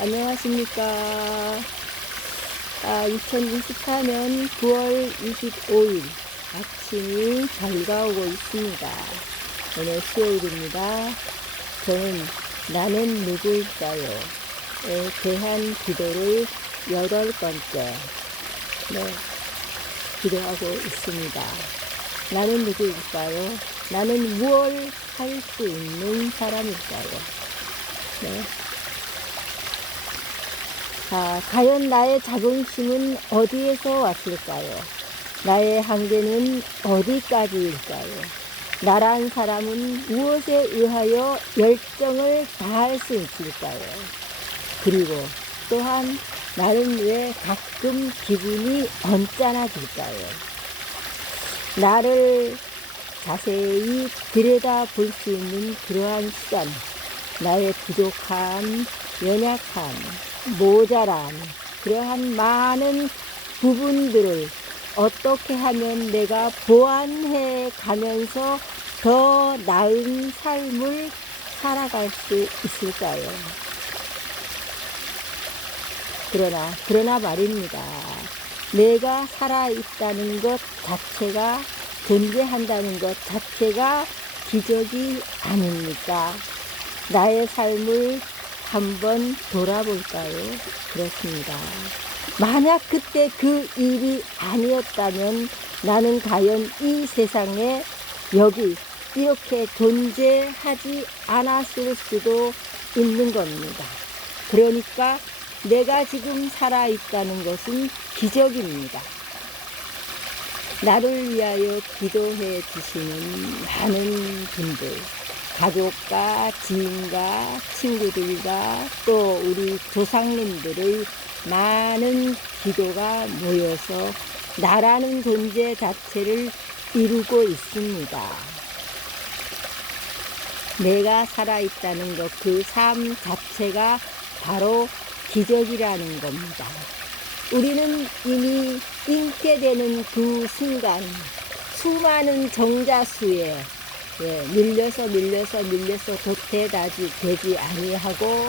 안녕하십니까. 2024년 9월 25일 아침이 밝아오고 있습니다. 오늘 수요일입니다. 저는 나는 누구일까요? 에 대한 기도를 8번째 기도하고 있습니다. 나는 누구일까요? 나는 무엇을 할 수 있는 사람일까요? 과연 나의 자긍심은 어디에서 왔을까요? 나의 한계는 어디까지일까요? 나란 사람은 무엇에 의하여 열정을 다할 수 있을까요? 그리고 또한 나는 왜 가끔 기분이 언짢아질까요? 나를 자세히 들여다 볼 수 있는 그러한 시간, 나의 부족함, 연약함, 모자람, 그러한 많은 부분들을 어떻게 하면 내가 보완해 가면서 더 나은 삶을 살아갈 수 있을까요? 그러나 말입니다. 내가 살아있다는 것 자체가, 존재한다는 것 자체가 기적이 아닙니까? 나의 삶을 한번 돌아볼까요? 그렇습니다. 만약 그때 그 일이 아니었다면 나는 과연 이 세상에 여기 이렇게 존재하지 않았을 수도 있는 겁니다. 그러니까 내가 지금 살아있다는 것은 기적입니다. 나를 위하여 기도해 주시는 많은 분들, 가족과 지인과 친구들과 또 우리 조상님들의 많은 기도가 모여서 나라는 존재 자체를 이루고 있습니다. 내가 살아있다는 것, 그 삶 자체가 바로 기적이라는 겁니다. 우리는 이미 잉태되는 그 순간 수많은 정자수에 밀려서 도태다지 되지 아니하고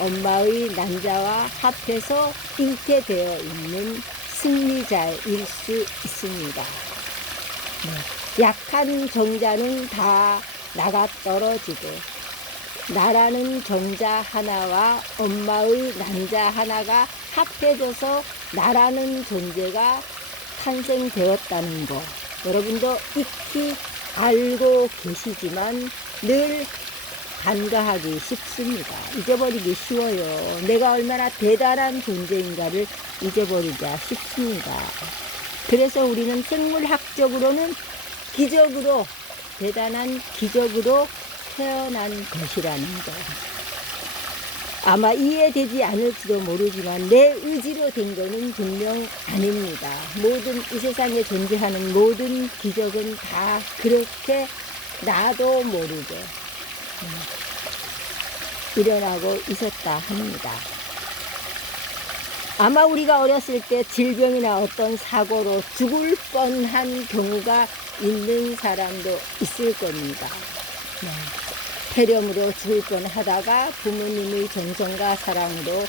엄마의 난자와 합해서 잉태되어 있는 승리자일 수 있습니다. 약한 정자는 다 나가 떨어지고 나라는 정자 하나와 엄마의 난자 하나가 합해져서 나라는 존재가 탄생되었다는 것, 여러분도 익히 알고 계시지만 늘 간과하기 쉽습니다. 잊어버리기 쉬워요. 내가 얼마나 대단한 존재인가를 잊어버리기가 쉽습니다. 그래서 우리는 생물학적으로는 기적으로, 대단한 기적으로 태어난 것이라는 것. 아마 이해되지 않을지도 모르지만 내 의지로 된 것은 분명 아닙니다. 모든 이 세상에 존재하는 모든 기적은 다 그렇게 나도 모르게 일어나고 있었다 합니다. 아마 우리가 어렸을 때 질병이나 어떤 사고로 죽을 뻔한 경우가 있는 사람도 있을 겁니다. 폐렴으로 죽을 뻔하다가 부모님의 정성과 사랑으로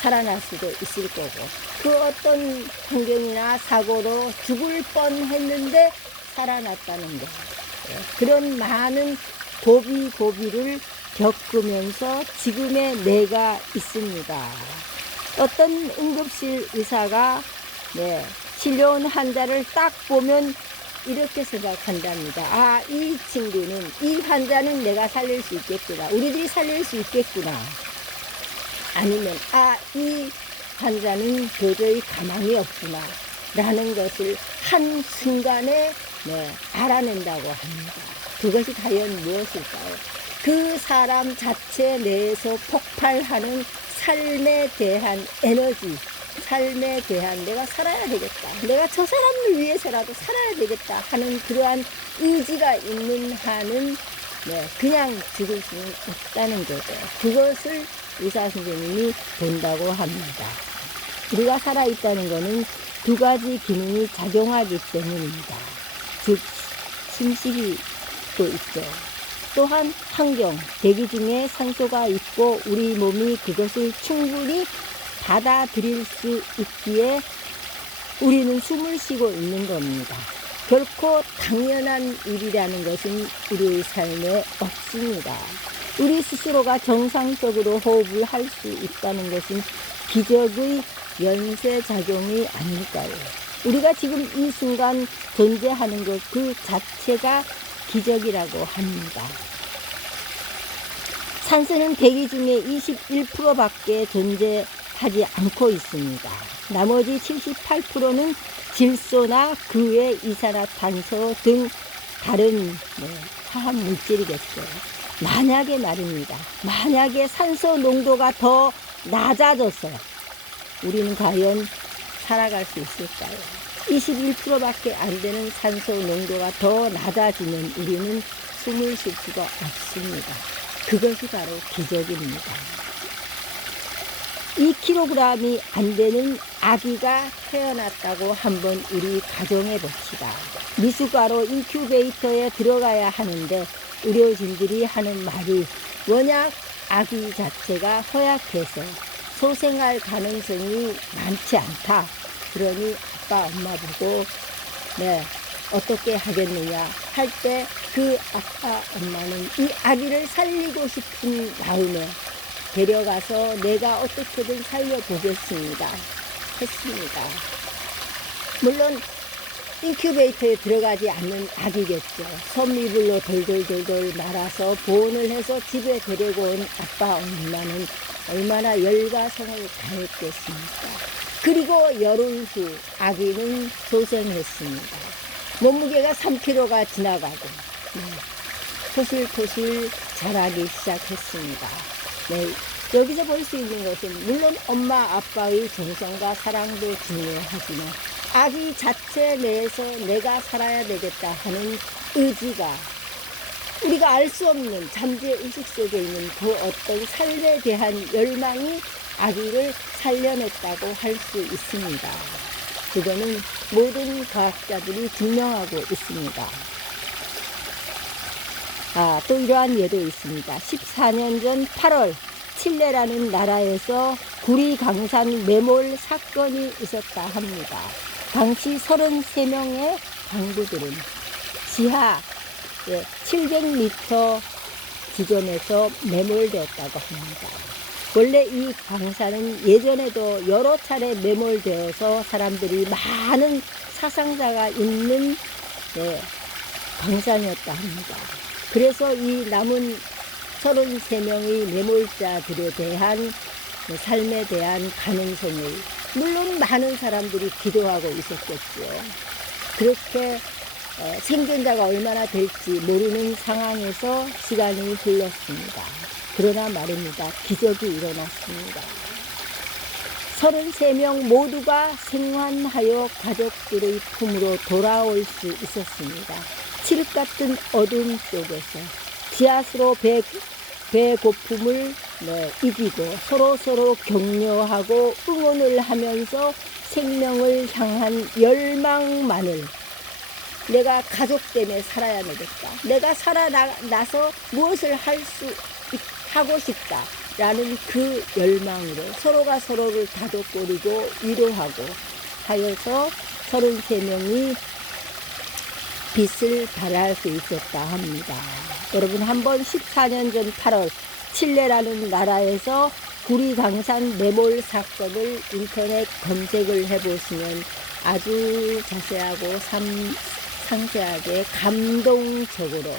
살아날 수도 있을 거고, 그 어떤 환경이나 사고로 죽을 뻔했는데 살아났다는 것, 그런 많은 고비를 겪으면서 지금의 내가 있습니다. 어떤 응급실 의사가 실려온 환자를 딱 보면 이렇게 생각한답니다. 이 친구는, 이 환자는 내가 살릴 수 있겠구나. 우리들이 살릴 수 있겠구나. 아니면 이 환자는 도저히 가망이 없구나. 라는 것을 한순간에 알아낸다고 합니다. 그것이 과연 무엇일까요? 그 사람 자체 내에서 폭발하는 삶에 대한 에너지, 삶에 대한 내가 살아야 되겠다, 내가 저 사람을 위해서라도 살아야 되겠다 하는 그러한 의지가 있는 한은 그냥 죽을 수는 없다는 거죠. 그것을 의사 선생님이 본다고 합니다. 우리가 살아있다는 것은 두 가지 기능이 작용하기 때문입니다. 즉, 숨쉬기도 있죠. 또한 환경, 대기 중에 산소가 있고 우리 몸이 그것을 충분히 받아들일 수 있기에 우리는 숨을 쉬고 있는 겁니다. 결코 당연한 일이라는 것은 우리의 삶에 없습니다. 우리 스스로가 정상적으로 호흡을 할 수 있다는 것은 기적의 연쇄작용이 아닐까요? 우리가 지금 이 순간 존재하는 것 그 자체가 기적이라고 합니다. 산소는 대기 중에 21%밖에 존재하지 않고 있습니다. 나머지 78%는 질소나 그 외 이산화탄소 등 다른 화학 물질이겠죠. 만약에 말입니다. 만약에 산소 농도가 더 낮아졌어요. 우리는 과연 살아갈 수 있을까요? 21%밖에 안 되는 산소 농도가 더 낮아지면 우리는 숨을 쉴 수가 없습니다. 그것이 바로 기적입니다. 2kg이 안 되는 아기가 태어났다고 한번 우리 가정해 봅시다. 미숫가루 인큐베이터에 들어가야 하는데 의료진들이 하는 말이 워낙 아기 자체가 허약해서 소생할 가능성이 많지 않다. 그러니 아빠 엄마 보고 어떻게 하겠느냐 할 때 그 아빠 엄마는 이 아기를 살리고 싶은 마음에 데려가서 내가 어떻게든 살려보겠습니다 했습니다. 물론 인큐베이터에 들어가지 않는 아기겠죠. 섬이불로 돌돌돌돌 말아서 보온을 해서 집에 데리고 온 아빠 엄마는 얼마나 열과 성을 다했겠습니까. 그리고 열흘 후 아기는 소생했습니다. 몸무게가 3kg가 지나가고 토실토실 자라기 시작했습니다. 여기서 볼 수 있는 것은 물론 엄마 아빠의 정성과 사랑도 중요하지만 아기 자체 내에서 내가 살아야 되겠다 하는 의지가 우리가 알 수 없는 잠재 의식 속에 있는 그 어떤 삶에 대한 열망이 아기를 살려냈다고 할 수 있습니다. 그거는 모든 과학자들이 증명하고 있습니다. 또 이러한 예도 있습니다. 14년 전 8월 칠레라는 나라에서 구리 강산 매몰 사건이 있었다 합니다. 당시 33명의 강부들은 지하 700m 지점에서 매몰되었다고 합니다. 원래 이 강산은 예전에도 여러 차례 매몰되어서 사람들이 많은 사상자가 있는 강산이었다 합니다. 그래서 이 남은 33명의 매몰자들에 대한 삶에 대한 가능성을 물론 많은 사람들이 기도하고 있었겠죠. 그렇게 생존자가 얼마나 될지 모르는 상황에서 시간이 흘렀습니다. 그러나 말입니다. 기적이 일어났습니다. 33명 모두가 생還하여 가족들의 품으로 돌아올 수 있었습니다. 칠흑 같은 어둠 속에서 지하수로 배고픔을 이기고 서로 격려하고 응원을 하면서 생명을 향한 열망만을 내가 가족 때문에 살아야 되겠다. 내가 살아나서 무엇을 하고 싶다라는 그 열망으로 서로가 서로를 다독거리고 위로하고 하여서 33명이 빛을 발할 수 있었다 합니다. 여러분 한번 14년 전 8월 칠레라는 나라에서 구리강산 매몰 사건을 인터넷 검색을 해보시면 아주 자세하고 상세하게 감동적으로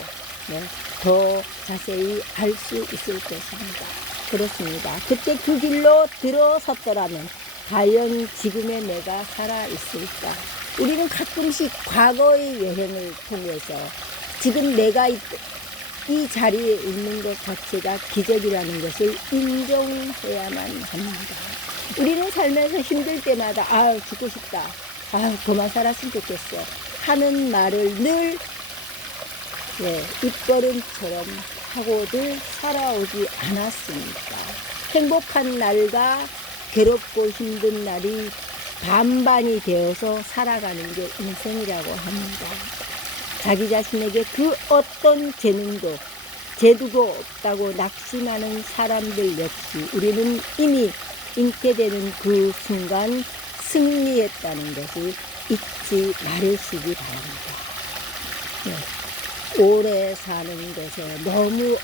더 자세히 알 수 있을 것입니다. 그렇습니다. 그때 그 길로 들어섰더라면 과연 지금의 내가 살아있을까? 우리는 가끔씩 과거의 여행을 통해서 지금 내가 이 자리에 있는 것 자체가 기적이라는 것을 인정해야만 합니다. 우리는 살면서 힘들 때마다 죽고 싶다. 그만 살았으면 좋겠어. 하는 말을 늘 입버릇처럼 하고들 살아오지 않았습니까? 행복한 날과 괴롭고 힘든 날이 반반이 되어서 살아가는 게 인생이라고 합니다. 자기 자신에게 그 어떤 재능도 제주도 없다고 낙심하는 사람들 역시 우리는 이미 잉태되는 그 순간 승리했다는 것을 잊지 말으시기 바랍니다. 네. 오래 사는 것에 너무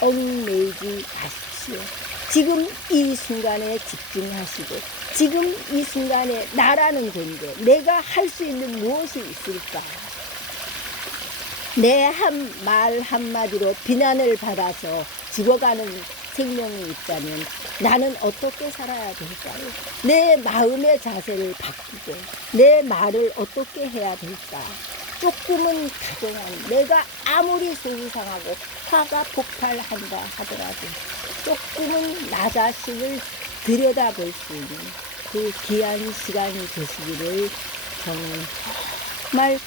얽매이지 마십시오. 지금 이 순간에 집중하시고 지금 이 순간에 나라는 존재, 내가 할 수 있는 무엇이 있을까? 내 말 한마디로 비난을 받아서 죽어가는 생명이 있다면 나는 어떻게 살아야 될까요? 내 마음의 자세를 바꾸고 내 말을 어떻게 해야 될까? 조금은 다정한, 내가 아무리 속이 상하고 화가 폭발한다 하더라도 조금은 나 자신을 들여다볼 수 있는 그 귀한 시간이 되시기를 저는 정말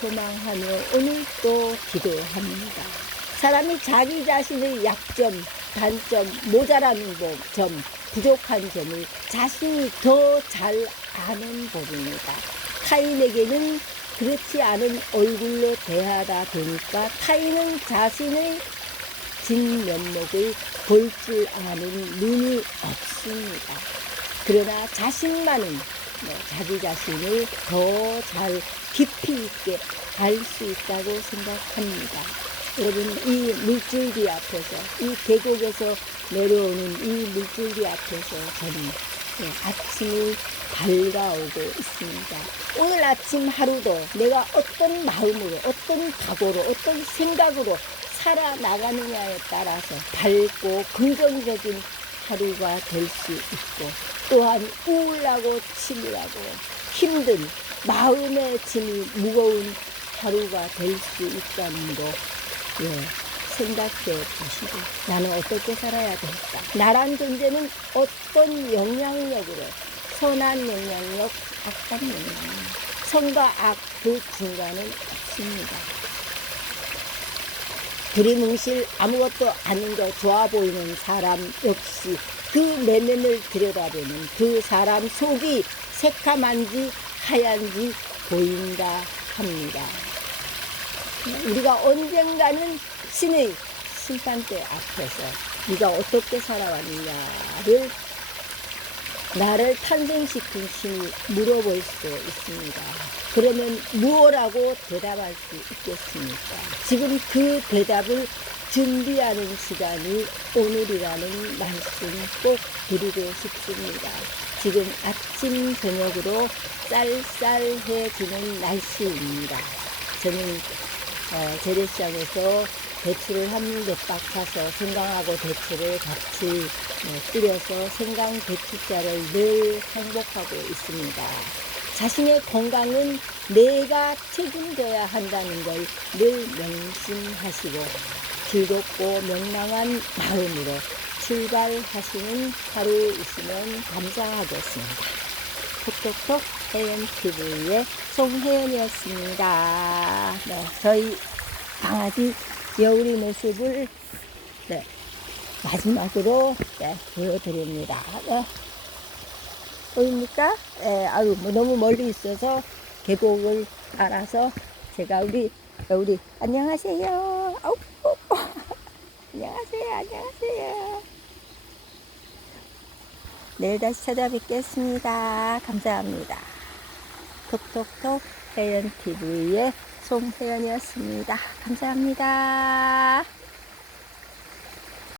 소망하며 오늘 또 기도합니다. 사람이 자기 자신의 약점, 단점, 모자라는 점, 부족한 점을 자신이 더 잘 아는 법입니다. 타인에게는 그렇지 않은 얼굴로 대하다 보니까 타인은 자신의 진면목을 볼 줄 아는 눈이 없습니다. 그러나 자신만은 자기 자신을 더 잘 깊이 있게 알 수 있다고 생각합니다. 여러분, 이 물줄기 앞에서, 이 계곡에서 내려오는 이 물줄기 앞에서 저는 아침이 밝아오고 있습니다. 오늘 아침 하루도 내가 어떤 마음으로, 어떤 각오로, 어떤 생각으로 살아나가느냐에 따라서 밝고 긍정적인 하루가 될 수 있고, 또한 우울하고 치밀하고 힘든 마음의 짐이 무거운 하루가 될 수 있다는 거 생각해 보시고, 나는 어떻게 살아야 될까? 나란 존재는 어떤 영향력으로, 선한 영향력, 악한 영향력, 선과 악 그 중간은 없습니다. 두리뭉실 아무것도 아닌 거 좋아 보이는 사람 역시 그 내면을 들여다보는 그 사람 속이 새카만지 하얀지 보인다 합니다. 우리가 언젠가는 신의 심판대 앞에서 네가 어떻게 살아왔느냐를 나를 탄생시킨 신이 물어볼 수 있습니다. 그러면 무엇라고 대답할 수 있겠습니까? 지금 그 대답을 준비하는 시간이 오늘이라는 말씀 꼭 드리고 싶습니다. 지금 아침 저녁으로 쌀쌀해지는 날씨입니다. 저는 재래시장에서 배추를 한 몇 박 사서 생강하고 배추를 같이 뿌려서 생강 배추자를 늘 행복하고 있습니다. 자신의 건강은 내가 책임져야 한다는 걸 늘 명심하시고 즐겁고 명랑한 마음으로 출발하시는 하루 있으면 감사하겠습니다. 톡톡톡 혜연TV의 송혜연이었습니다. 저희 강아지 여울이 모습을 마지막으로 보여드립니다. 보입니까? 너무 멀리 있어서 계곡을 따라서 제가 우리 안녕하세요. 안녕하세요. 내일 다시 찾아뵙겠습니다. 감사합니다. 톡톡톡 혜연TV의 송혜연이었습니다. 감사합니다.